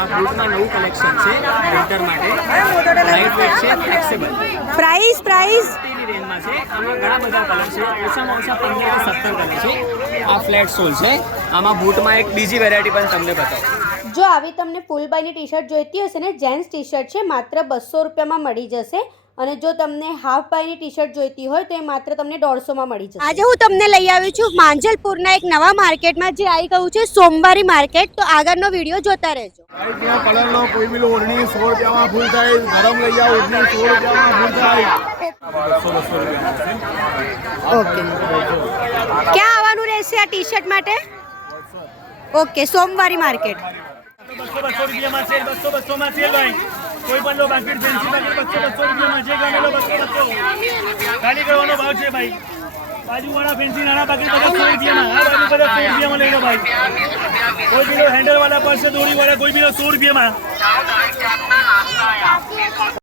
આ બૂટમાં નવું કલેક્શન છે વિન્ટર માટે, લાઇટ વેટ છે, ફ્લેક્સિબલ. પ્રાઇસ તેની રેન્જમાં છે. આમાં ઘણા બધા કલર છે, ઓછામાં ઓછા 15 કે 17 કલર છે. આ ફ્લેટ સોલ છે. આમાં બૂટમાં એક બીજી વેરાયટી પણ તમને બતાવું. જો આવી તમને ફૂલ બાયની ટી શર્ટ જોઈતી હશે ને, જેન્ટ્સ ટી શર્ટ છે, માત્ર 200 રૂપિયામાં મળી જશે. અને જો તમને હાફ બાયની ટી શર્ટ જોઈતી હોય તો એ માત્ર તમને 150માં મળી જશે. આજે હું તમને લઈ આવી છું માંજલપુરના એક નવા માર્કેટમાં, જે આવી ગયું છે સોમવારી માર્કેટ. તો આગળનો વિડીયો જોતા રહેજો. કલર લો, કોઈ બી લો, ઓઢણી 100 રૂપિયામાં ફૂલ થાય, ગરમ લઈ જાઓ, ઓઢણી 100 રૂપિયામાં ફૂલ થાય. ઓકે, ક્યાં આવવાનું રહેશે આ ટી શર્ટ માટે? ઓકે, સોમવારી માર્કેટ. 200 રૂપિયામાં છે, 200 માં છે ભાઈ. કોઈ પણ લો, બાસ્કેટ ફેન્સી બાસ્કેટ 200 રૂપિયામાં છે, ગમે લો 200 ખાલી કરવાનો ભાવ છે ભાઈ. બાજુવાળા ફેન્સી નાના બાસ્કેટ 100 રૂપિયામાં, આ બાજુ બધા 100 રૂપિયામાં લઈ લો ભાઈ. કોઈ બી લો, હેન્ડલ વાળા પડશે, દોરી વાળા કોઈ બી લો 100 રૂપિયામાં.